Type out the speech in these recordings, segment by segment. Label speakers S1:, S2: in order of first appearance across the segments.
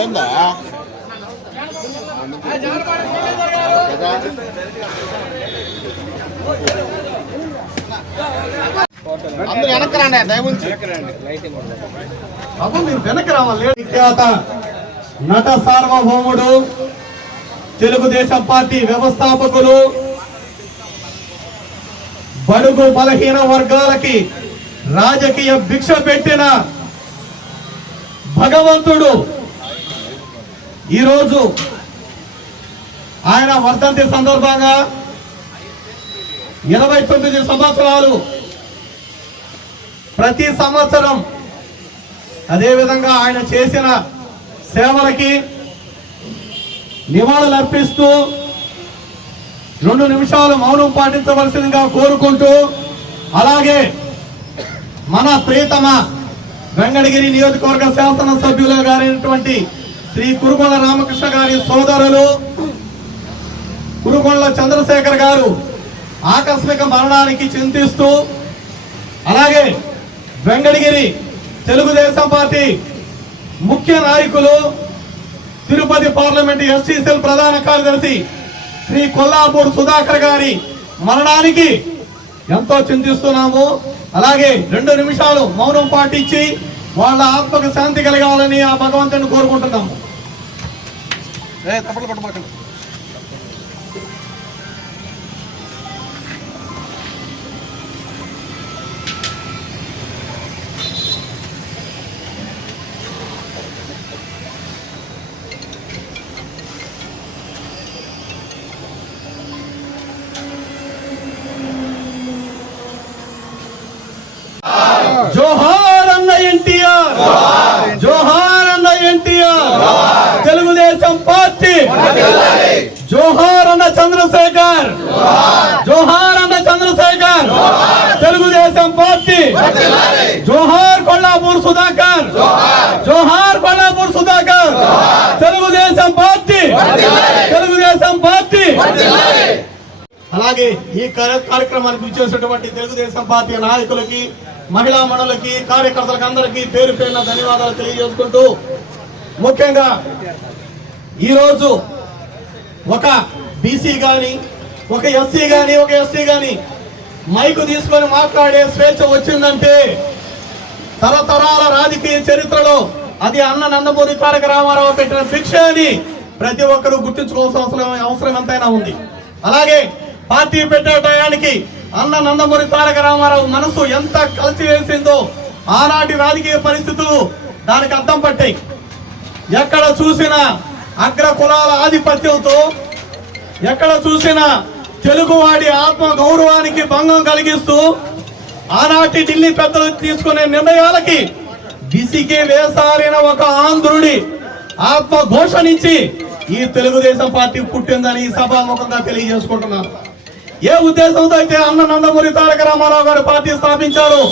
S1: ఏందా ah. వెనక్కి రండి దయవుంచి
S2: అప్పుడు మీరు వెనక్కి రావాలి. విఖ్యాత నట సార్వభౌముడు తెలుగుదేశం పార్టీ వ్యవస్థాపకులు బడుగు బలహీన వర్గాలకి రాజకీయ భిక్ష పెట్టిన భగవంతుడు ఈరోజు ఆయన వర్ధంతి సందర్భంగా ఇరవై తొమ్మిది సంవత్సరాలు ప్రతి సంవత్సరం అదేవిధంగా ఆయన చేసిన సేవలకి నివాళులు అర్పిస్తూ రెండు నిమిషాలు మౌనం పాటించవలసిందిగా కోరుకుంటూ అలాగే మన ప్రియతమ వెంకటగిరి నియోజకవర్గ శాసన సభ్యులు గారైనటువంటి శ్రీ కురుగొండ రామకృష్ణ గారి సోదరులు కురుగొండ చంద్రశేఖర్ గారు ఆకస్మిక మరణానికి చింతిస్తూ అలాగే వెంకటగిరి తెలుగుదేశం పార్టీ ముఖ్య నాయకులు తిరుపతి పార్లమెంట్ ఎస్టీ ప్రధాన కార్యదర్శి శ్రీ కొల్లాపూర్ సుధాకర్ గారి మరణానికి ఎంతో చింతిస్తున్నాము. అలాగే రెండు నిమిషాలు మౌనం పాటించి వాళ్ళ ఆత్మకు శాంతి కలగాలని ఆ భగవంతుని కోరుకుంటున్నాము. జోహార్ జోహార్! అన్న చంద్రశేఖర్! తెలుగుదేశం పార్టీ! జోహార్ కొల్లాపూర్ సుధాకర్! జోహార్! కొల్లాపూర్ సుధాకర్! తెలుగుదేశం పార్టీ! తెలుగుదేశం పార్టీ! అలాగే ఈ కార్య- కార్యక్రమానికి విచ్చేసినటువంటి తెలుగుదేశం పార్టీ నాయకులకి మహిళా మండలికి కార్యకర్తలకు అందరికీ పేరు పేరున ధన్యవాదాలు తెలియజేసుకుంటూ ముఖ్యంగా ఈరోజు ఒక బీసీ గాని ఒక ఎస్సీ కానీ ఒక ఎస్సీ కానీ మైకు తీసుకొని మాట్లాడే స్వేచ్ఛ వచ్చిందంటే తరతరాల రాజకీయ చరిత్రలో అది అన్న నందమూరి తారక రామారావు పెట్టిన శిక్ష అని ప్రతి ఒక్కరూ గుర్తుంచుకోవాల్సిన అవసరం అవసరం ఎంతైనా ఉంది. అలాగే పార్టీ పెట్టే టయానికి అన్న నందమూరి తారక రామారావు మనసు ఎంత కలిసి వేసిందో ఆనాటి రాజకీయ పరిస్థితులు దానికి అర్థం పట్టాయి. ఎక్కడ చూసినా అగ్ర కులాల ఆధిపత్యంతో ఎక్కడ చూసినా తెలుగువాడి ఆత్మ గౌరవానికి భంగం కలిగిస్తూ ఆనాటి ఢిల్లీ పెద్దలు తీసుకునే నిర్ణయాలకి విసిగి వేసారిన ఒక ఆంధ్రుడి ఆత్మ ఘోషణించి ఈ తెలుగుదేశం పార్టీ పుట్టిందని ఈ సభాముఖంగా తెలియజేసుకుంటున్నారు ఏ ఉద్దేశంతో అయితే అన్న నందమూరి తారక రామారావు గారు పార్టీ స్థాపించారు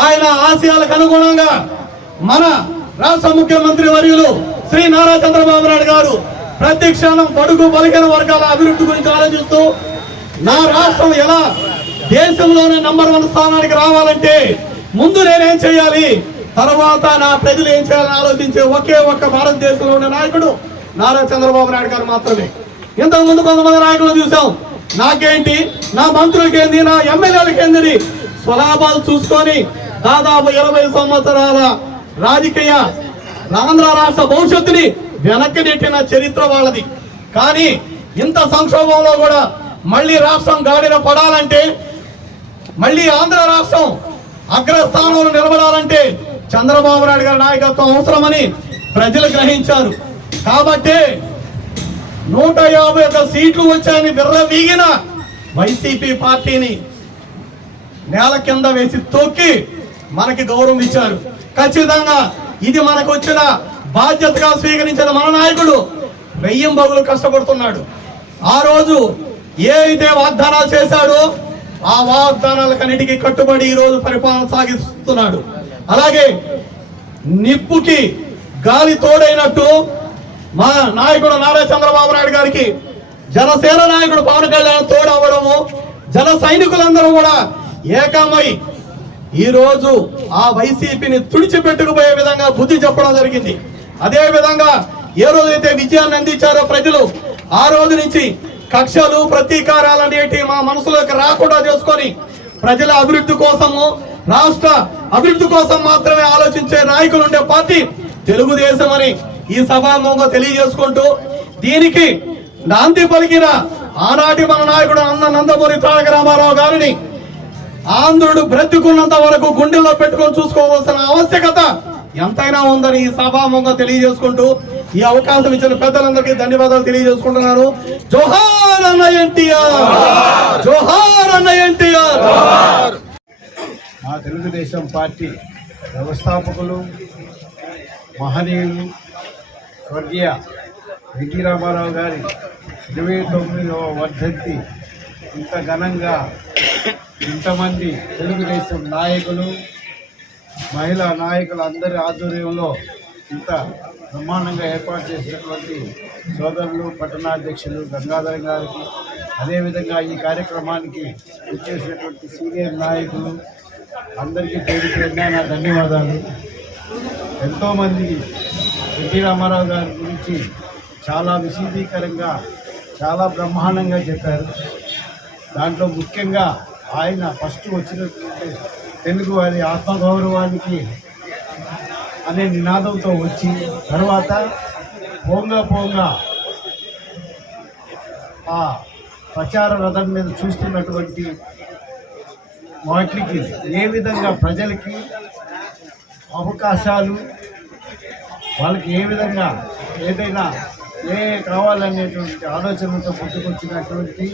S2: ఆయన ఆశయాలకు అనుగుణంగా మన రాష్ట్ర ముఖ్యమంత్రి వర్యులు శ్రీ నారా చంద్రబాబు నాయుడు గారు ప్రతి క్షణం బడుగు బలహీన వర్గాల అభివృద్ధి గురించి ఆలోచిస్తూ నా రాష్ట్రం ఎలా దేశంలోనే నంబర్ వన్ స్థానానికి రావాలంటే ముందు నేనేం చేయాలి? తర్వాత నా ప్రజలు ఏం చేయాలని ఆలోచించే ఒకే ఒక్క భారతదేశంలో ఉన్న నాయకుడు నారా చంద్రబాబు నాయుడు గారు మాత్రమే. ఇంతకు ముందు కొంతమంది నాయకులు చూసాం నాకేంటి? నా మంత్రులకి ఏంది నా ఎమ్మెల్యేలకి ఏంది స్వలాభాలు చూసుకొని దాదాపు ఇరవై సంవత్సరాల రాజకీయ ఆంధ్ర రాష్ట్ర భవిష్యత్తుని వెనక్కి నెట్టిన చరిత్ర వాళ్ళది. కానీ ఇంత సంక్షోభంలో కూడా మళ్ళీ రాష్ట్రం గాడిన పడాలంటే మళ్ళీ ఆంధ్ర రాష్ట్రం అగ్రస్థానంలో నిలబడాలంటే చంద్రబాబు నాయుడు గారి నాయకత్వం అవసరమని ప్రజలు గ్రహించారు. కాబట్టి నూట యాభై ఒక సీట్లు వచ్చాయని విర్రవీగిన వైసీపీ పార్టీని నేల కింద వేసి తొక్కి మనకి గౌరవం ఇచ్చారు. ఖచ్చితంగా ఇది మనకు వచ్చిన బాధ్యతగా స్వీకరించిన మన నాయకుడు వెయ్యం బగులు కష్టపడుతున్నాడు. ఆ రోజు ఏ అయితే వాగ్దానాలు చేశాడో ఆ వాగ్దానాలకన్నిటికీ కట్టుబడి ఈరోజు పరిపాలన సాగిస్తున్నాడు. అలాగే నిప్పుకి గాలి తోడైనట్టు మా నాయకుడు నారా చంద్రబాబు నాయుడు గారికి జనసేన నాయకుడు పవన్ కళ్యాణ్ తోడు అవ్వడము జన సైనికులందరూ కూడా ఏకమై ఈరోజు ఆ వైసీపీని తుడిచిపెట్టుకుపోయే విధంగా బుద్ధి చెప్పడం జరిగింది. అదే విధంగా ఏ రోజైతే విజయాన్ని అందించారో ప్రజలు ఆ రోజు నుంచి కక్షలు ప్రతీకారాలు అనేటి మా మనసులోకి రాకుండా చేసుకొని ప్రజల అభివృద్ధి కోసము రాష్ట్ర అభివృద్ధి కోసం మాత్రమే ఆలోచించే నాయకులు ఉండే పార్టీ తెలుగుదేశం అని ఈ సభాముఖంగా తెలియజేసుకుంటూ దీనికి నాంది పలికిన ఆనాటి మన నాయకుడు అన్న నందమూరి తారక రామారావు గారిని ఆంధ్రుడు బ్రతికున్నంత వరకు గుండెల్లో పెట్టుకొని చూసుకోవాల్సిన ఆవశ్యకత ఎంతైనా ఉందని ఈ సభాముఖంగా తెలియజేసుకుంటూ ఈ అవకాశం ఇచ్చిన పెద్దలందరికీ ధన్యవాదాలు తెలియజేసుకుంటున్నాను. జోహార్ అన్న ఎన్టీఆర్! జోహార్ అన్న ఎన్టీఆర్!
S1: మా తెలుగుదేశం పార్టీ వ్యవస్థాపకులు మహనీయులు స్వర్గీయ ఎన్టీ రామారావు గారి ఇరవై తొమ్మిదవ వర్ధంతి. ఇంత ఘనంగా ఇంతమంది తెలుగుదేశం నాయకులు మహిళా నాయకులు అందరి ఆధ్వర్యంలో ఇంత బ్రహ్మాండంగా ఏర్పాటు చేసినటువంటి సోదరులు పట్టణాధ్యక్షులు గంగాధర్ గారికి అదేవిధంగా ఈ కార్యక్రమానికి వచ్చేసినటువంటి సీనియర్ నాయకులు అందరికీ పేరు పేరున నా ధన్యవాదాలు. ఎంతోమంది ఎన్టీ రామారావు గారి గురించి చాలా విశీదీకరంగా చాలా బ్రహ్మాండంగా చెప్పారు. దాంట్లో ముఖ్యంగా ఆయన ఫస్ట్ వచ్చినటువంటి తెలుగు అది ఆత్మగౌరవానికి అనే నినాదంతో వచ్చి తర్వాత పోంగా పోంగా ఆ ప్రచార రథం మీద చూస్తున్నటువంటి వాటికి ఏ విధంగా ప్రజలకి అవకాశాలు వాళ్ళకి ఏ విధంగా ఏదైనా ఏ కావాలనేటువంటి ఆలోచనలతో పుట్టుకొచ్చినటువంటి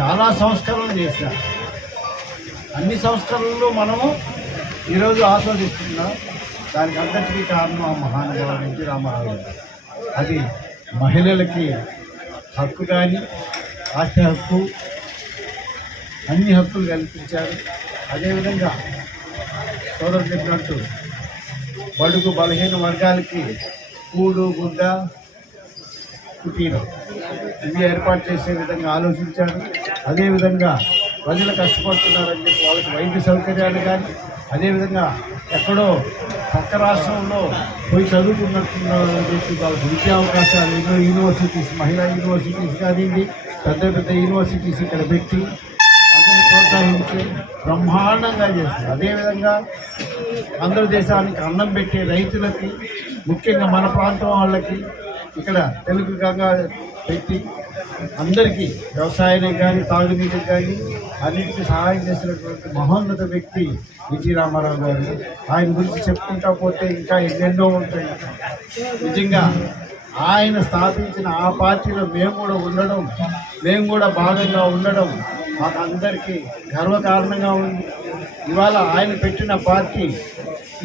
S1: చాలా సంస్కరణలు చేశారు. అన్ని సంస్కరణలు మనము ఈరోజు ఆస్వాదిస్తున్నాం దానికి అందరికీ కారణం ఆ మహానుభావుడు నుంచి రామారావు అది మహిళలకి హక్కు కానీ ఆస్తి హక్కు అన్ని హక్కులు కల్పించారు. అదేవిధంగా సోదరు చెప్పినట్టు బడుగు బలహీన వర్గాలకి కూడు గుడ్డ కుటీరం. ఇవి ఏర్పాటు చేసే విధంగా ఆలోచించారు. అదేవిధంగా ప్రజలు కష్టపడుతున్నారని చెప్పి వాళ్ళకి వైద్య సౌకర్యాలు కానీ అదేవిధంగా ఎక్కడో పక్క రాష్ట్రంలో పోయి చదువుకున్నట్టున్నారు చెప్పి వాళ్ళకి విద్యా అవకాశాలు ఎన్నో యూనివర్సిటీస్ మహిళా యూనివర్సిటీస్ కానివ్వండి పెద్ద పెద్ద యూనివర్సిటీస్ ఇక్కడ పెట్టి అందరిని ప్రోత్సహించి బ్రహ్మాండంగా చేస్తారు అదేవిధంగా ఆంధ్రదేశానికి అన్నం పెట్టే రైతులకి ముఖ్యంగా మన ప్రాంతం వాళ్ళకి ఇక్కడ తెలుగు గంగా పెట్టి అందరికీ వ్యవసాయానికి కానీ తాగునీటికి కానీ అన్నింటికి సహాయం చేసినటువంటి మహోన్నత వ్యక్తి ఎన్టీ రామారావు గారు. ఆయన గురించి చెప్పుకుంటా పోతే ఇంకా ఎన్నెన్నో ఉంటాయి. నిజంగా ఆయన స్థాపించిన ఆ పార్టీలో మేము కూడా ఉండడం మేము కూడా భాగంగా ఉండడం మాకు అందరికీ గర్వకారణంగా ఉంది. ఇవాళ ఆయన పెట్టిన పార్టీ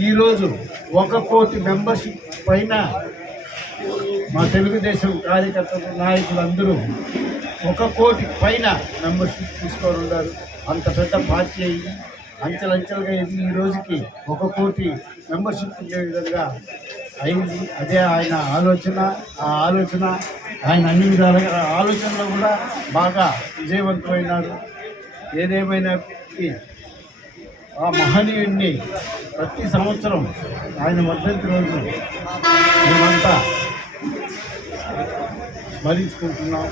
S1: ఈరోజు ఒక కోటి మెంబర్షిప్ పైన మా తెలుగుదేశం కార్యకర్తలు నాయకులు అందరూ ఒక కోటి పైన మెంబర్షిప్ తీసుకొని ఉన్నారు. అంత పెద్ద పార్టీ అయ్యి అంచెలంచెలుగా ఎదిగి ఈ రోజుకి ఒక కోటి మెంబర్షిప్ ఉండే విధంగా అయింది. అదే ఆయన ఆలోచన ఆ ఆలోచన ఆయన అన్ని విధాలుగా ఆలోచనలో కూడా బాగా విజయవంతమైనాడు. ఏదేమైనప్పటికీ ఆ మహనీయుడిని ప్రతి సంవత్సరం ఆయన వర్ధంతి రోజు మేమంతా స్మరించుకుంటున్నాం.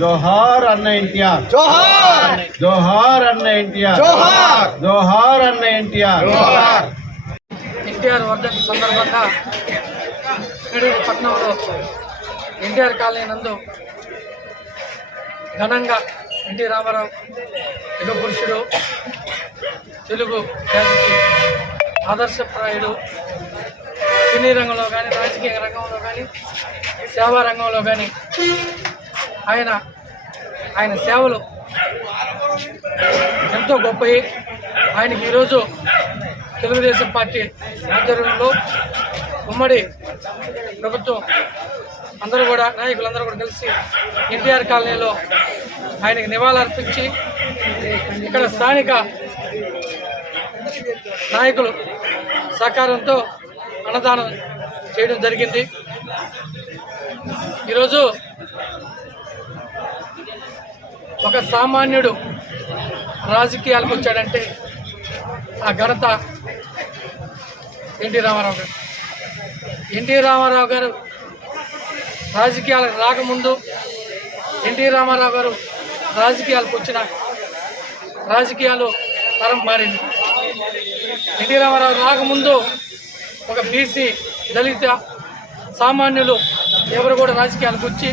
S1: జోహార్ అన్న ఎన్టీఆర్.
S3: జోహార్!
S1: జోహార్ అన్న ఎన్టీఆర్.
S3: జోహార్!
S1: జోహార్ అన్న ఎన్టీఆర్.
S4: ఎన్టీఆర్ వర్ధంతి సందర్భంగా కడూరు పట్టణంలో ఎన్టీఆర్ కాలనీ నందు ఘనంగా ఎన్టీ రామారావు యుగ పురుషుడు తెలుగు ఆదర్శప్రాయుడు సినీ రంగంలో కానీ రాజకీయ రంగంలో కానీ సేవా రంగంలో కానీ ఆయన ఆయన సేవలు ఎంతో గొప్పవి. ఆయనకి ఈరోజు తెలుగుదేశం పార్టీ ఆధ్వర్యంలో ఉమ్మడి ప్రభుత్వం అందరూ కూడా నాయకులందరూ కూడా కలిసి ఎన్టీఆర్ కాలనీలో ఆయనకి నివాళులర్పించి ఇక్కడ స్థానిక నాయకులు సహకారంతో అన్నదానం చేయడం జరిగింది. ఈరోజు ఒక సామాన్యుడు రాజకీయాలకు వచ్చాడంటే ఆ ఘనత ఎన్టీ రామారావు గారు. ఎన్టీ రామారావు గారు రాజకీయాలకు రాకముందు ఎన్టీ రామారావు గారు రాజకీయాలకు వచ్చిన రాజకీయాలు తరం మారింది. ఎన్టీ రామారావు రాకముందు ఒక బీసీ దళిత సామాన్యులు ఎవరు కూడా రాజకీయాలకు వచ్చి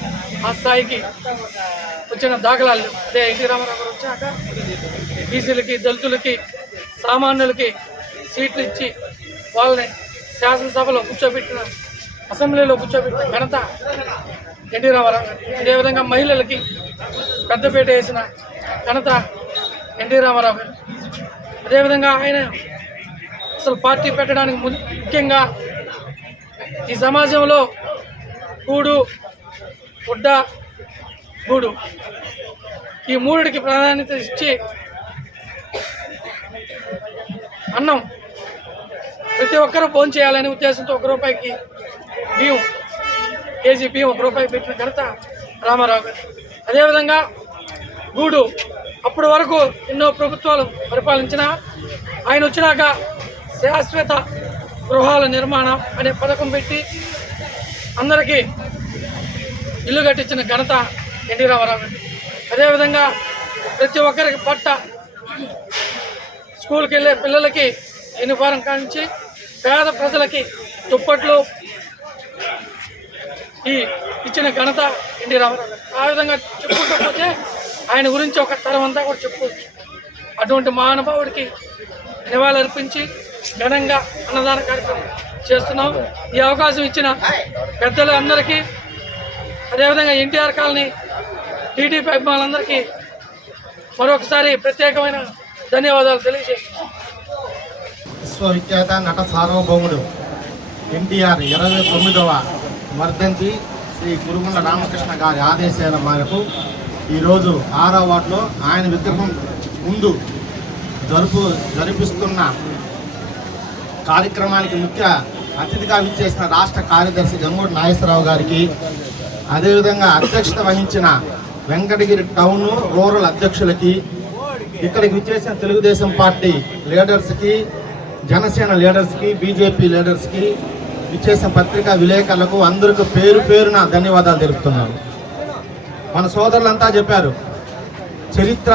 S4: ఆ స్థాయికి వచ్చిన దాఖలాలు అదే ఎన్టీ రామారావు గారు వచ్చాక బీసీలకి దళితులకి సామాన్యులకి సీట్లు ఇచ్చి వాళ్ళని శాసనసభలో కూర్చోబెట్టిన అసెంబ్లీలో కూర్చోబెట్టిన ఘనత ఎన్టీ రామారావు అదేవిధంగా మహిళలకి పెద్దపేట వేసిన ఘనత ఎన్టీ రామారావు గారు. అదేవిధంగా ఆయన అసలు పార్టీ పెట్టడానికి ముఖ్యంగా ఈ సమాజంలో కూడు గుడ్డ గూడు ఈ మూడిటికి ప్రాధాన్యత ఇచ్చి అన్నం ప్రతి ఒక్కరూ ఫోన్ చేయాలనే ఉద్దేశంతో ఒక రూపాయికి బియ్యం కేజీ బియ్యం ఒక రూపాయి పెట్టిన ఘనత రామారావు గారు. అదేవిధంగా గూడు అప్పటి వరకు ఎన్నో ప్రభుత్వాలు పరిపాలించిన ఆయన వచ్చినాక శాశ్వత గృహాల నిర్మాణం అనే పథకం పెట్టి అందరికీ ఇల్లు కట్టించిన ఘనత ఎన్టీ రామారావు అదేవిధంగా ప్రతి ఒక్కరికి పట్ట స్కూల్కి వెళ్ళే పిల్లలకి యూనిఫారం కానించి పేద ప్రజలకి దుప్పట్లు ఈ ఇచ్చిన ఘనత ఎన్టీ రామారావు ఆ విధంగా చెప్పుకోకపోతే ఆయన గురించి ఒక తరం అంతా కూడా చెప్పుకోవచ్చు. అటువంటి మహానుభావుడికి నివాళులర్పించి ఘనంగా అన్నదాన కార్యక్రమం చేస్తున్నాం. ఈ అవకాశం ఇచ్చిన పెద్దలు అందరికీ అదేవిధంగా ఎన్టీఆర్ కాలనీ టీడీపీ అభిమానులందరికీ మరొకసారి ప్రత్యేకమైన ధన్యవాదాలు తెలియజేస్తున్నాం.
S3: విశ్వవిఖ్యాత నట సార్వభౌముడు ఎన్టీఆర్ ఇరవై తొమ్మిదవ వర్ధంతి శ్రీ గురుగుండ రామకృష్ణ గారి ఆదేశాల మేరకు ఈరోజు ఆరో వార్డులో ఆయన విగ్రహం ముందు జరుపు జరిపిస్తున్న కార్యక్రమానికి ముఖ్య అతిథిగా విచ్చేసిన రాష్ట్ర కార్యదర్శి జమ్మూడి నాగేశ్వరరావు గారికి అదేవిధంగా అధ్యక్షత వహించిన వెంకటగిరి టౌన్ రూరల్ అధ్యక్షులకి ఇక్కడికి విచ్చేసిన తెలుగుదేశం పార్టీ లీడర్స్కి జనసేన లీడర్స్కి బీజేపీ లీడర్స్కి విచ్చేసిన పత్రికా విలేకరులకు అందరికీ పేరు పేరున ధన్యవాదాలు తెలుపుతున్నాను. మన సోదరులంతా చెప్పారు చరిత్ర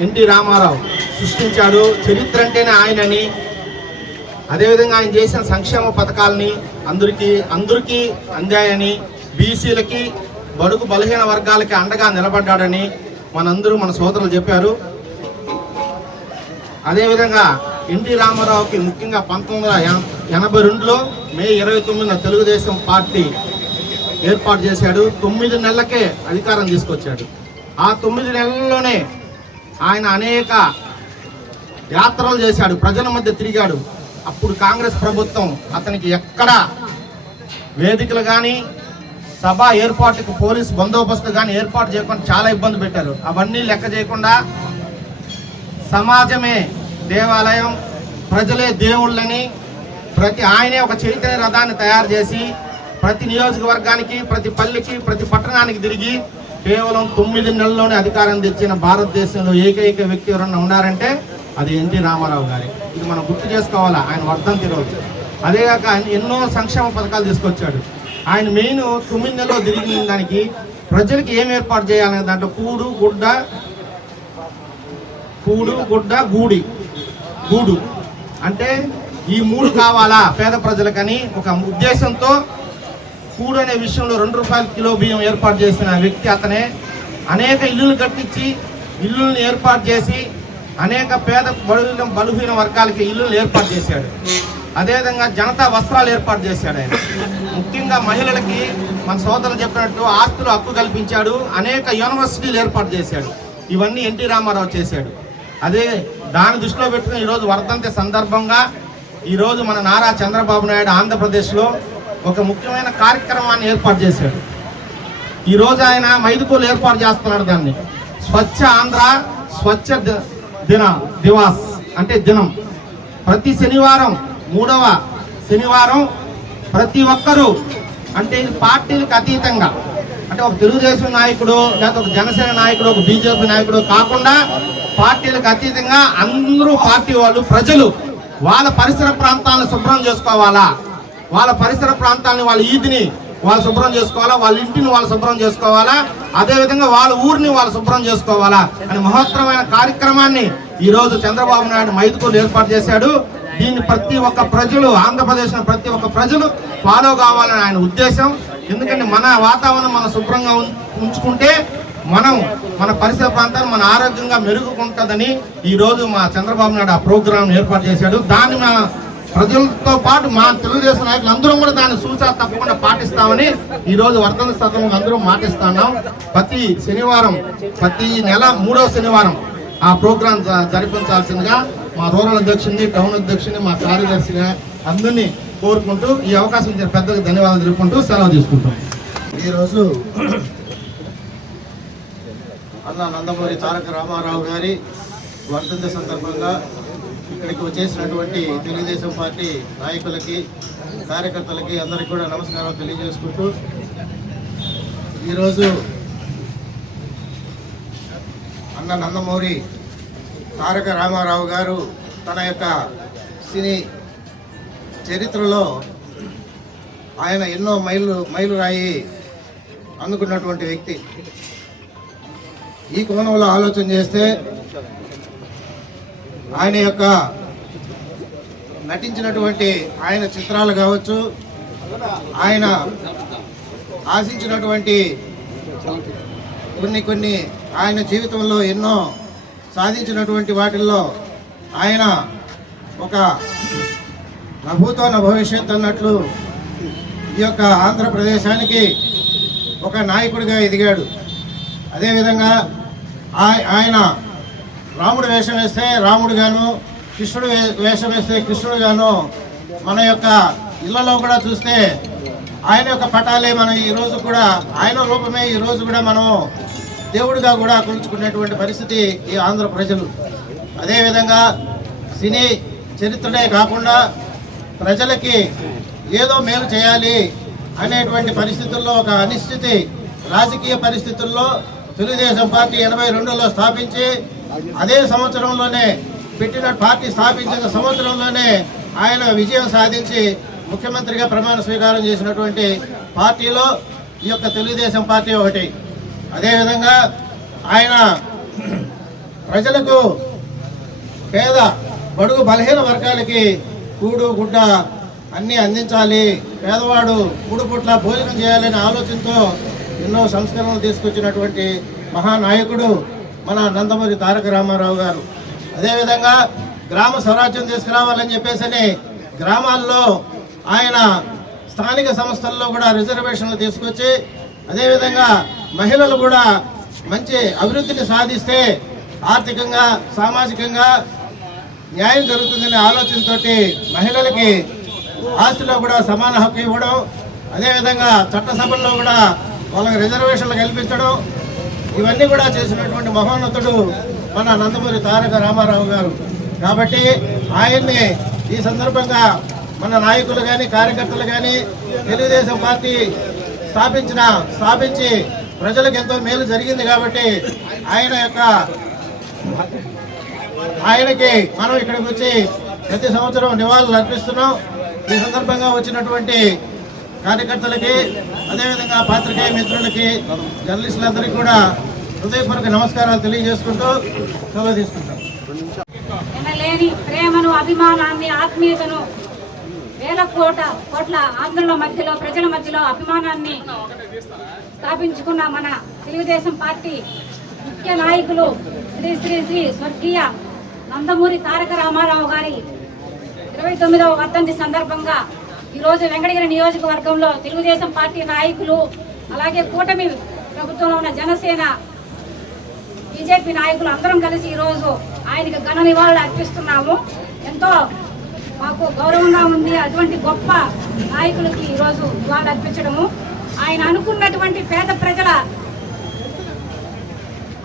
S3: ఎన్టీ రామారావు సృష్టించాడు చరిత్ర అంటేనే ఆయనని అదేవిధంగా ఆయన చేసిన సంక్షేమ పథకాలని అందరికీ అందరికీ అందాయని బీసీలకి బడుగు బలహీన వర్గాలకి అండగా నిలబడ్డాడని మనందరూ మన సోదరులు చెప్పారు. అదేవిధంగా ఎన్టీ రామారావుకి ముఖ్యంగా పంతొమ్మిది వందల ఎనభై రెండులో మే ఇరవై తొమ్మిదిన తెలుగుదేశం పార్టీ ఏర్పాటు చేశాడు. తొమ్మిది నెలలకే అధికారం తీసుకొచ్చాడు. ఆ తొమ్మిది నెలల్లోనే ఆయన అనేక యాత్రలు చేశాడు. ప్రజల మధ్య తిరిగాడు. అప్పుడు కాంగ్రెస్ ప్రభుత్వం అతనికి ఎక్కడ వేదికలు కానీ సభ ఏర్పాటుకు పోలీస్ బందోబస్తు కానీ ఏర్పాటు చేయకుండా చాలా ఇబ్బంది పెట్టారు. అవన్నీ లెక్క చేయకుండా సమాజమే దేవాలయం ప్రజలే దేవుళ్ళని ప్రతి ఆయనే ఒక చైతన్య రథాన్ని తయారు చేసి ప్రతి నియోజకవర్గానికి ప్రతి పల్లెకి ప్రతి పట్టణానికి తిరిగి కేవలం తొమ్మిది నెలల్లోనే అధికారం తెచ్చిన భారతదేశంలో ఏకైక వ్యక్తి ఎవరన్నా ఉన్నారంటే అది ఎన్టీ రామారావు గారి. ఇది మనం గుర్తు చేసుకోవాలా? ఆయన వర్ధంతి రోజు. అదేగాక ఆయన ఎన్నో సంక్షేమ పథకాలు తీసుకొచ్చాడు. ఆయన మెయిన్ తొమ్మిది నెలల్లో తిరిగిన దానికి ప్రజలకి ఏం ఏర్పాటు చేయాలనే దాంట్లో కూడు గుడ్డ కూడు గుడ్డ గూడి. గూడు. అంటే ఈ మూడు కావాలా పేద ప్రజలకని? ఒక ఉద్దేశంతో కూడు అనే విషయంలో రెండు రూపాయల కిలో బియ్యం ఏర్పాటు చేసిన వ్యక్తి అతనే. అనేక ఇల్లులు కట్టించి ఇల్లుల్ని ఏర్పాటు చేసి అనేక పేద బడుగు బలహీన వర్గాలకి ఇల్లులు ఏర్పాటు చేశాడు. అదేవిధంగా జనతా వస్త్రాలు ఏర్పాటు చేశాడు ఆయన. ముఖ్యంగా మహిళలకి మన సోదరులు చెప్పినట్టు ఆస్తులు హక్కు కల్పించాడు అనేక యూనివర్సిటీలు ఏర్పాటు చేశాడు. ఇవన్నీ ఎన్టీ రామారావు చేశాడు. అదే దాని దృష్టిలో పెట్టుకుని ఈరోజు వర్ధంతి సందర్భంగా ఈరోజు మన నారా చంద్రబాబు నాయుడు ఆంధ్రప్రదేశ్లో ఒక ముఖ్యమైన కార్యక్రమాన్ని ఏర్పాటు చేశాడు. ఈరోజు ఆయన మైదుకూలు ఏర్పాటు చేస్తున్నాడు దాన్ని. స్వచ్ఛ ఆంధ్ర స్వచ్ఛ దిన దివాస్ అంటే దినం. ప్రతి శనివారం మూడవ శనివారం ప్రతి ఒక్కరూ అంటే ఇది పార్టీలకు అతీతంగా. అంటే ఒక తెలుగుదేశం నాయకుడు లేదా ఒక జనసేన నాయకుడు ఒక బీజేపీ నాయకుడు కాకుండా పార్టీలకు అతీతంగా అందరూ పార్టీ వాళ్ళు ప్రజలు వాళ్ళ పరిసర ప్రాంతాలను శుభ్రం చేసుకోవాలా? వాళ్ళ పరిసర ప్రాంతాలని వాళ్ళ ఈదిని వాళ్ళు శుభ్రం చేసుకోవాలా? వాళ్ళ ఇంటిని వాళ్ళు శుభ్రం చేసుకోవాలా? అదేవిధంగా వాళ్ళ ఊరిని వాళ్ళు శుభ్రం చేసుకోవాలా? అని మహత్తరమైన కార్యక్రమాన్ని ఈ రోజు చంద్రబాబు నాయుడు మైదుకూరు ఏర్పాటు చేశాడు. దీన్ని ప్రతి ఒక్క ప్రజలు ఆంధ్రప్రదేశ్ ప్రతి ఒక్క ప్రజలు ఫాలో కావాలని ఆయన ఉద్దేశం. ఎందుకంటే మన వాతావరణం మనం శుభ్రంగా ఉం- ఉంచుకుంటే మనం మన పరిసర ప్రాంతాన్ని మన ఆరోగ్యంగా మెరుగుకుంటుందని ఈ రోజు మా చంద్రబాబు నాయుడు ఆ ప్రోగ్రాం ఏర్పాటు చేశాడు. దాన్ని మా ప్రజలతో పాటు మా తెలుగుదేశం నాయకులు అందరం కూడా దాన్ని సూచన తప్పకుండా పాటిస్తామని ఈ రోజు వర్ధన సతం అందరం మాటిస్తున్నాం. ప్రతి శనివారం ప్రతి నెల మూడవ శనివారం ఆ ప్రోగ్రాం జ- జరిపించాల్సిందిగా మా రూరల్ అధ్యక్షుని టౌన్ అధ్యక్షుని మా కార్యదర్శిని అందరినీ కోరుకుంటూ ఈ అవకాశం ఇచ్చిన పెద్దలకు ధన్యవాదాలు తెలుపుకుంటూ సెలవు తీసుకుంటాం.
S5: ఈరోజు అన్న నందమూరి తారక రామారావు గారి వర్ధంతి సందర్భంగా ఇక్కడికి వచ్చేసినటువంటి తెలుగుదేశం పార్టీ నాయకులకి కార్యకర్తలకి అందరికీ కూడా నమస్కారం తెలియజేసుకుంటూ ఈరోజు అన్న నందమూరి తారక రామారావు గారు తన యొక్క సినీ చరిత్రలో ఆయన ఎన్నో మైలు మైలురాయి అందుకున్నటువంటి వ్యక్తి. ఈ కోణంలో ఆలోచన చేస్తే ఆయన యొక్క నటించినటువంటి ఆయన చిత్రాలు కావచ్చు ఆయన ఆశించినటువంటి కొన్ని కొన్ని ఆయన జీవితంలో ఎన్నో సాధించినటువంటి వాటిల్లో ఆయన ఒక నభూతో భవిష్యత్ అన్నట్లు ఈ యొక్క ఆంధ్రప్రదేశానికి ఒక నాయకుడిగా ఎదిగాడు. అదేవిధంగా ఆయ- ఆయన రాముడు వేషం వేస్తే రాముడుగాను కృష్ణుడు వేషం వేస్తే కృష్ణుడుగాను మన యొక్క ఇళ్ళలో కూడా చూస్తే ఆయన యొక్క పటాలే మనం ఈరోజు కూడా ఆయన రూపమే ఈ రోజు కూడా మనం దేవుడిగా కూడా కొలుచుకునేటువంటి పరిస్థితి ఈ ఆంధ్ర ప్రజలు. అదేవిధంగా సినీ చరిత్రనే కాకుండా ప్రజలకి ఏదో మేలు చేయాలి అనేటువంటి పరిస్థితుల్లో ఒక అనిశ్చితి రాజకీయ పరిస్థితుల్లో తెలుగుదేశం పార్టీ ఎనభై రెండులో స్థాపించి అదే సంవత్సరంలోనే పెట్టిన పార్టీ స్థాపించిన సంవత్సరంలోనే ఆయన విజయం సాధించి ముఖ్యమంత్రిగా ప్రమాణ స్వీకారం చేసినటువంటి పార్టీలో ఈ యొక్క తెలుగుదేశం పార్టీ ఒకటి. అదేవిధంగా ఆయన ప్రజలకు పేద బడుగు బలహీన వర్గాలకి కూడు గుడ్డ అన్నీ అందించాలి. పేదవాడు మూడు పూట్ల భోజనం చేయాలనే ఆలోచనతో ఎన్నో సంస్కరణలు తీసుకొచ్చినటువంటి మహానాయకుడు మన నందమూరి తారక రామారావు గారు. అదేవిధంగా గ్రామ స్వరాజ్యం తీసుకురావాలని చెప్పేసి గ్రామాల్లో ఆయన స్థానిక సంస్థల్లో కూడా రిజర్వేషన్లు తీసుకొచ్చి అదేవిధంగా మహిళలు కూడా మంచి అభివృద్ధిని సాధిస్తే ఆర్థికంగా సామాజికంగా న్యాయం జరుగుతుందనే ఆలోచనతోటి మహిళలకి ఆస్తిలో కూడా సమాన హక్కు ఇవ్వడం అదేవిధంగా చట్టసభల్లో కూడా వాళ్ళకి రిజర్వేషన్లు కల్పించడం ఇవన్నీ కూడా చేసినటువంటి మహోన్నతుడు మన నందమూరి తారక రామారావు గారు. కాబట్టి ఆయన్ని ఈ సందర్భంగా మన నాయకులు కానీ కార్యకర్తలు కానీ తెలుగుదేశం పార్టీ స్థాపించిన స్థాపించి ప్రజలకు ఎంతో మేలు జరిగింది కాబట్టి ఆయన యొక్క ఆయనకి మనం ఇక్కడికి వచ్చి ప్రతి సంవత్సరం నివాళులు అర్పిస్తున్నాం. ఈ సందర్భంగా వచ్చినటువంటి కార్యకర్తలకి అదేవిధంగా పాత్రికేయ మిత్రులకి జర్నలిస్టులందరికీ కూడా హృదయపూర్వక నమస్కారాలు తెలియజేసుకుంటూ సెలవు తీసుకుంటాం.
S6: ప్రేమను అభిమానాన్ని ఆత్మీయతను వేల కోట కోట్ల ఆంధ్రుల మధ్యలో ప్రజల మధ్యలో అభిమానాన్ని స్థాపించుకున్న మన తెలుగుదేశం పార్టీ ముఖ్య నాయకులు శ్రీ శ్రీ శ్రీ స్వర్గీయ నందమూరి తారక రామారావు గారి ఇరవై తొమ్మిదవ వర్ధంతి సందర్భంగా ఈరోజు వెంకటగిరి నియోజకవర్గంలో తెలుగుదేశం పార్టీ నాయకులు అలాగే కూటమి ప్రభుత్వంలో ఉన్న జనసేన బీజేపీ నాయకులు అందరం కలిసి ఈరోజు ఆయనకి ఘన నివాళులు అర్పిస్తున్నాము. ఎంతో మాకు గౌరవంగా ఉంది. అటువంటి గొప్ప నాయకులకి ఈరోజు నివాళులు అర్పించడము. ఆయన అనుకున్నటువంటి పేద ప్రజల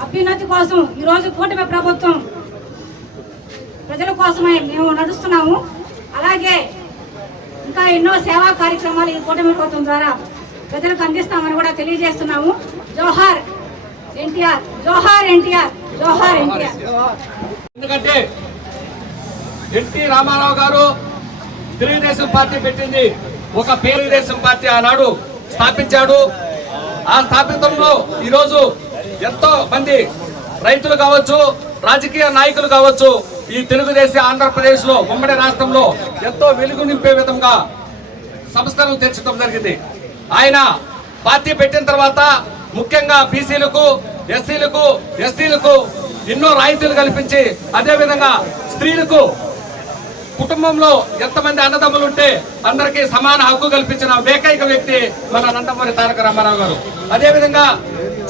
S6: అభ్యున్నతి కోసం ఈరోజు కూటమి ప్రభుత్వం ప్రజల కోసమే మేము నడుస్తున్నాము. అలాగే ఇంకా ఎన్నో సేవా కార్యక్రమాలు ఈ కూటమి ప్రభుత్వం ద్వారా ప్రజలకు అందిస్తామని కూడా తెలియజేస్తున్నాము. జోహార్ ఎన్టీఆర్ జోహార్ ఎన్టీఆర్ జోహార్ ఎన్టీఆర్.
S7: ఎందుకంటే ఎన్టీ రామారావు గారు తెలుగుదేశం పార్టీ పెట్టింది. ఒక తెలుగుదేశం పార్టీ ఆనాడు స్థాపించాడు. ఆ స్థాపితంలో ఈరోజు ఎంతో మంది రైతులు కావచ్చు రాజకీయ నాయకులు కావచ్చు ఈ తెలుగుదేశం ఆంధ్రప్రదేశ్లో ఉమ్మడి రాష్ట్రంలో ఎంతో వెలుగు నింపే విధంగా సంస్కరణలు తెచ్చడం జరిగింది. ఆయన పార్టీ పెట్టిన తర్వాత ముఖ్యంగా బీసీలకు ఎస్సీలకు ఎస్టీలకు ఎన్నో రాయితీలు కల్పించి అదేవిధంగా స్త్రీలకు కుటుంబంలో ఎంతమంది అన్నదమ్ములు ఉంటే అందరికీ సమాన హక్కు కల్పించిన ఏకైక వ్యక్తి మన నందమూరి తారక రామారావు గారు. అదేవిధంగా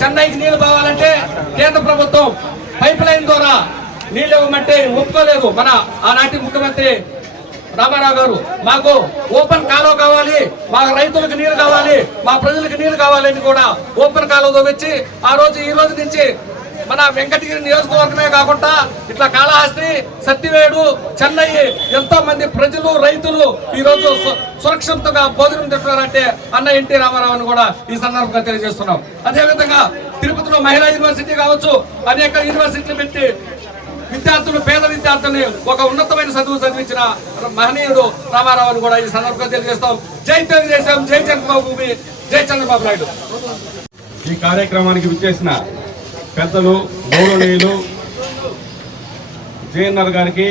S7: చెన్నైకి నీళ్ళు కావాలంటే కేంద్ర ప్రభుత్వం పైప్ లైన్ ద్వారా నీళ్ళు ఇవ్వమంటే ఒప్పుకోలేదు మన ఆనాటి ముఖ్యమంత్రి రామారావు గారు మాకు ఓపెన్ కాలువ కావాలి మా రైతులకు నీరు కావాలి మా ప్రజలకు నీరు కావాలని కూడా ఓపెన్ కాలువ వచ్చి ఆ రోజు ఈ రోజు నుంచి మన వెంకటగిరి నియోజకవర్గమే కాకుండా ఇట్లా కాళహస్తి సత్తివేడు చెన్నై ఎంతో మంది ప్రజలు రైతులు ఈ రోజు సు- సురక్షితంగా భోజనం తింటున్నారంటే అన్న ఎన్టీ రామారావు అని కూడా ఈ సందర్భంగా తెలియజేస్తున్నాం. అదేవిధంగా తిరుపతిలో మహిళా యూనివర్సిటీ కావచ్చు అనేక యూనివర్సిటీలు పెట్టి విద్యార్థులు పేద విద్యార్థుల్ని ఒక ఉన్నతమైన చదువు చదివించిన మహనీయుడు రామారావు అని కూడా ఈ సందర్భంగా తెలియజేస్తాం. జై తెలుగుదేశం జై చంద్రబాబు జై చంద్రబాబు నాయుడు.
S8: ఈ కార్యక్రమానికి విచ్చేసిన పెద్దలు గౌరవనీయులు జేఎన్ఆర్ గారికి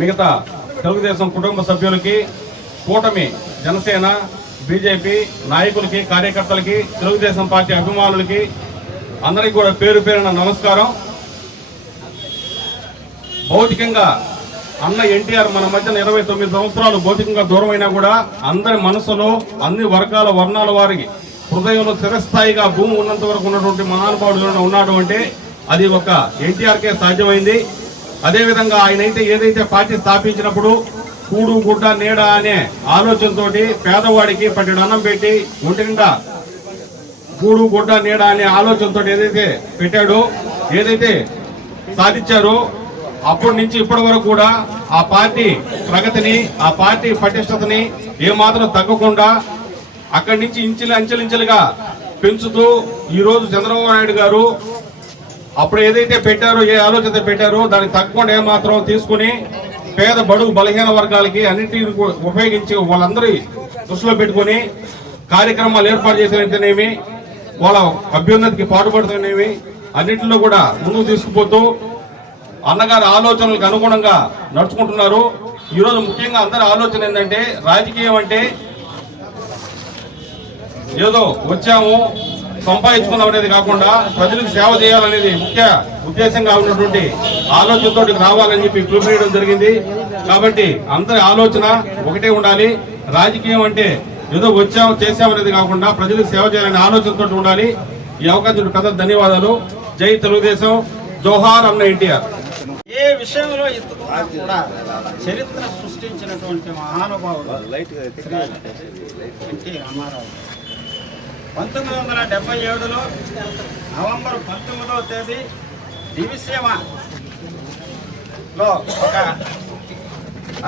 S8: మిగతా తెలుగుదేశం కుటుంబ సభ్యులకి కూటమి జనసేన బీజేపీ నాయకులకి కార్యకర్తలకి తెలుగుదేశం పార్టీ అభిమానులకి అందరికీ కూడా పేరు పేరున నమస్కారం. భౌతికంగా అన్న ఎన్టీఆర్ మన మధ్యన ఇరవై తొమ్మిది సంవత్సరాలు భౌతికంగా దూరమైనా కూడా అందరి మనసులో అన్ని వర్గాల వర్ణాల వారికి హృదయంలో చిరస్థాయిగా భూమి ఉన్నంత వరకు ఉన్నటువంటి మహానుభావుడు ఉన్నాడు అంటే అది ఒక ఎన్టీఆర్కే సాధ్యమైంది. అదేవిధంగా ఆయన అయితే ఏదైతే పార్టీ స్థాపించినప్పుడు కూడు గుడ్డ నీడ అనే ఆలోచనతోటి పేదవాడికి పట్టెడు అన్నం పెట్టి ఒంటి నిండా గుడ్డ నీడ అనే ఆలోచనతో ఏదైతే పెట్టాడో ఏదైతే సాధించారో అప్పటి నుంచి ఇప్పటి వరకు కూడా ఆ పార్టీ ప్రగతిని ఆ పార్టీ పటిష్టతని ఏమాత్రం తగ్గకుండా అక్కడి నుంచి ఇంచులు అంచెలించెలుగా పెంచుతూ ఈరోజు చంద్రబాబు నాయుడు గారు అప్పుడు ఏదైతే పెట్టారో ఏ ఆలోచన పెట్టారో దానికి తగ్గకుండా ఏమాత్రం తీసుకుని పేద బడుగు బలహీన వర్గాలకి అన్నింటిని ఉపయోగించి వాళ్ళందరి దృష్టిలో పెట్టుకొని కార్యక్రమాలు ఏర్పాటు చేసినట్టునేమి వాళ్ళ అభ్యున్నతికి పాటుపడుతున్నవి అన్నింటిలో కూడా ముందుకు తీసుకుపోతూ అన్నగారి ఆలోచనలకు అనుగుణంగా నడుచుకుంటున్నారు. ఈరోజు ముఖ్యంగా అందరి ఆలోచన ఏంటంటే రాజకీయం అంటే ఏదో వచ్చాము సంపాదించుకుందాం అనేది కాకుండా ప్రజలకు సేవ చేయాలనేది ముఖ్య ఉద్దేశంగా ఉన్నటువంటి ఆలోచనతో రావాలని చెప్పి పిలుపునేయడం జరిగింది. కాబట్టి అందరి ఆలోచన ఒకటే ఉండాలి. రాజకీయం అంటే ఏదో వచ్చాము చేసామనేది కాకుండా ప్రజలకు సేవ చేయాలనే ఆలోచనతో ఉండాలి. ఈ అవకాశం కథ ధన్యవాదాలు. జై తెలుగుదేశం. జోహార్ అన్న ఎన్టీఆర్.
S9: విషయంలో ఎత్తుకున్నా కూడా చరిత్ర సృష్టించినటువంటి మహానుభావుడు ఎన్టీ రామారావు. పంతొమ్మిది వందల డెబ్బై ఏడులో నవంబర్ పంతొమ్మిదవ తేదీ దివిసీమలో ఒక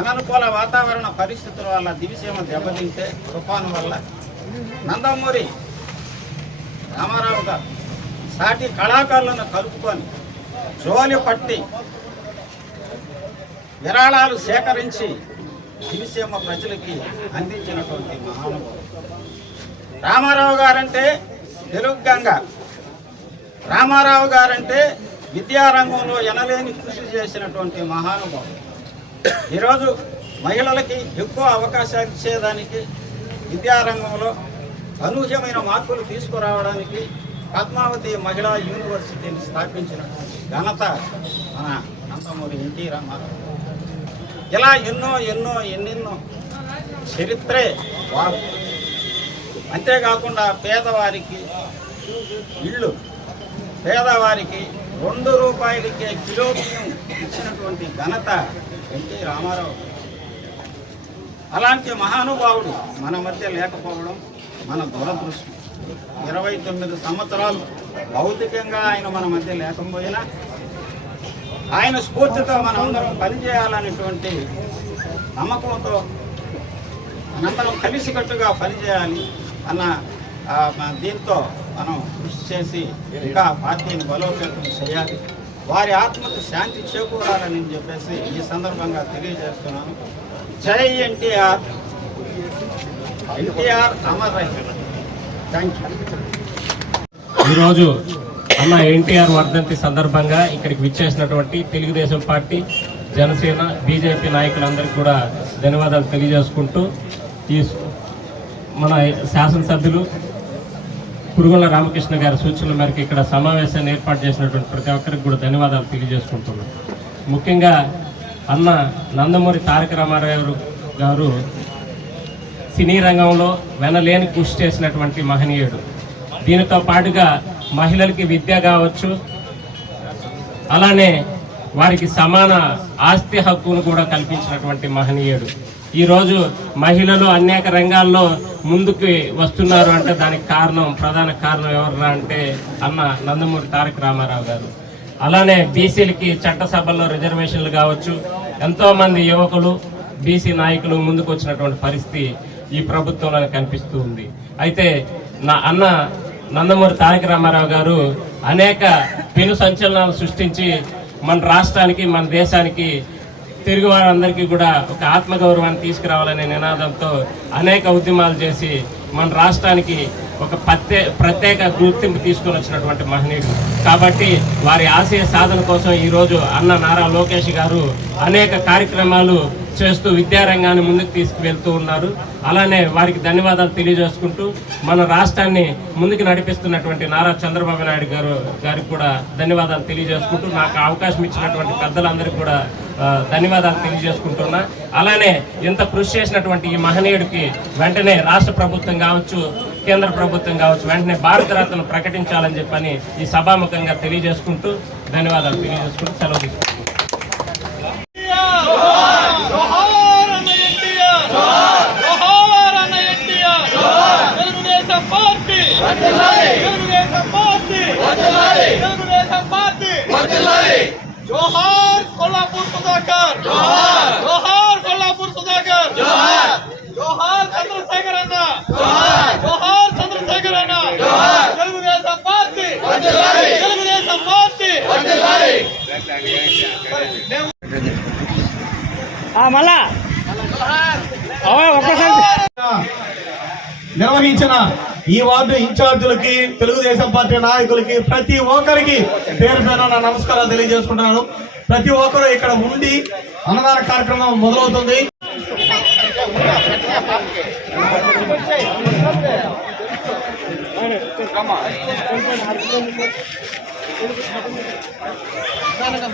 S9: అననుకూల వాతావరణ పరిస్థితుల వల్ల దివిసీమ దెబ్బతింటే తుఫాను వల్ల నందమూరి రామారావు గారు సాటి కళాకారులను కలుపుకొని జోలి పట్టి విరాళాలు సేకరించి దివిసీమ ప్రజలకి అందించినటువంటి మహానుభావుడు. రామారావు గారంటే తెలుగు గంగ రామారావు గారంటే విద్యారంగంలో ఎనలేని కృషి చేసినటువంటి మహానుభావుడు. ఈరోజు మహిళలకి ఎక్కువ అవకాశాలు ఇచ్చేదానికి విద్యారంగంలో అనూహ్యమైన మార్పులు తీసుకురావడానికి పద్మావతి మహిళా యూనివర్సిటీని స్థాపించినటువంటి ఘనత మన నందమూరి ఎన్టీ రామారావు. ఇలా ఎన్నో ఎన్నో ఎన్నెన్నో చరిత్రే వారు. అంతేకాకుండా పేదవారికి ఇళ్ళు పేదవారికి రెండు రూపాయలకే కిలో బియ్యం ఇచ్చినటువంటి ఘనత ఎన్టీ రామారావు. అలాంటి మహానుభావుడు మన మధ్య లేకపోవడం మన దురదృష్టం. ఇరవై తొమ్మిది సంవత్సరాలు భౌతికంగా ఆయన మన మధ్య లేకపోయినా ఆయన స్ఫూర్తితో మనం అందరం పనిచేయాలనేటువంటి నమ్మకంతో మనందరం కలిసికట్టుగా పనిచేయాలి అన్న దీంతో మనం కృషి చేసి ఇంకా పార్టీని బలోపేతం చేయాలి. వారి ఆత్మకు శాంతి చేకూరాలని చెప్పేసి ఈ సందర్భంగా తెలియజేస్తున్నాను. జై ఎన్టీఆర్. ఎన్టీఆర్ అమర్ రైతు థ్యాంక్ యూ
S10: ఈరోజు అన్న ఎన్టీఆర్ వర్ధంతి సందర్భంగా ఇక్కడికి విచ్చేసినటువంటి తెలుగుదేశం పార్టీ జనసేన బీజేపీ నాయకులందరికీ కూడా ధన్యవాదాలు తెలియజేసుకుంటూ ఈ మన శాసనసభ్యులు కురుగుల రామకృష్ణ గారి సూచనల మేరకు ఇక్కడ సమావేశాన్ని ఏర్పాటు చేసినటువంటి ప్రతి ఒక్కరికి కూడా ధన్యవాదాలు తెలియజేసుకుంటున్నాం. ముఖ్యంగా అన్న నందమూరి తారక రామారావు గారు సినీ రంగంలో వెనలేని కృషి చేసినటువంటి మహనీయుడు. దీనితో పాటుగా మహిళలకి విద్య కావచ్చు అలానే వారికి సమాన ఆస్తి హక్కును కూడా కల్పించినటువంటి మహనీయుడు. ఈరోజు మహిళలు అనేక రంగాల్లో ముందుకు వస్తున్నారు అంటే దానికి కారణం ప్రధాన కారణం ఎవరు అంటే అన్న నందమూరి తారక రామారావు గారు. అలానే బీసీలకి చట్టసభల్లో రిజర్వేషన్లు కావచ్చు. ఎంతోమంది యువకులు బీసీ నాయకులు ముందుకు వచ్చినటువంటి పరిస్థితి ఈ ప్రభుత్వంలో కనిపిస్తూ ఉంది. అయితే నా అన్న నందమూరి తారక రామారావు గారు అనేక పెను సంచలనాలు సృష్టించి మన రాష్ట్రానికి మన దేశానికి తిరిగి వారందరికీ కూడా ఒక ఆత్మగౌరవాన్ని తీసుకురావాలనే నినాదంతో అనేక ఉద్యమాలు చేసి మన రాష్ట్రానికి ఒక ప్రత్యే ప్రత్యేక గుర్తింపు తీసుకొని వచ్చినటువంటి మహనీయుడు. కాబట్టి వారి ఆశయ సాధన కోసం ఈరోజు అన్న నారా లోకేష్ గారు అనేక కార్యక్రమాలు చేస్తూ విద్యారంగాన్ని ముందుకు తీసుకువెళ్తూ ఉన్నారు. అలానే వారికి ధన్యవాదాలు తెలియజేసుకుంటూ మన రాష్ట్రాన్ని ముందుకు నడిపిస్తున్నటువంటి నారా చంద్రబాబు నాయుడు గారు గారికి కూడా ధన్యవాదాలు తెలియజేసుకుంటూ నాకు అవకాశం ఇచ్చినటువంటి పెద్దలందరికీ కూడా ధన్యవాదాలు తెలియజేసుకుంటున్నా. అలానే ఇంత కృషి చేసినటువంటి ఈ మహనీయుడికి వెంటనే రాష్ట్ర ప్రభుత్వం కావచ్చు కేంద్ర ప్రభుత్వం కావచ్చు వెంటనే భారతరత్న ప్రకటించాలని చెప్పని ఈ సభాముఖంగా తెలియజేసుకుంటూ ధన్యవాదాలు తెలియజేసుకుంటూ సెలవు తీసుకుంటున్నాను
S2: Telugu Desam party Telugu Desam party Telugu Desam party జోహార్ కొల్లాపూర్ సుధాకర్ జోహార్ జోహార్ కొల్లాపూర్ సుధాకర్ జోహార్ జోహార్ చంద్రశేఖర్ అన్న జోహార్ జోహార్ చంద్రశేఖర్ అన్న జోహార్ తెలుగుదేశం పార్టీ తెలుగుదేశం పార్టీ మళ్ళా. ఒక్కసారి.
S3: నిర్వహించిన ఈ వార్డు ఇన్ఛార్జీలకి తెలుగుదేశం పార్టీ నాయకులకి ప్రతి ఒక్కరికి పేరు పేరు నా నమస్కారాలు తెలియజేసుకుంటున్నాను. ప్రతి ఒక్కరు ఇక్కడ ఉండి అన్నదాన కార్యక్రమం మొదలవుతుంది. నిదానంగా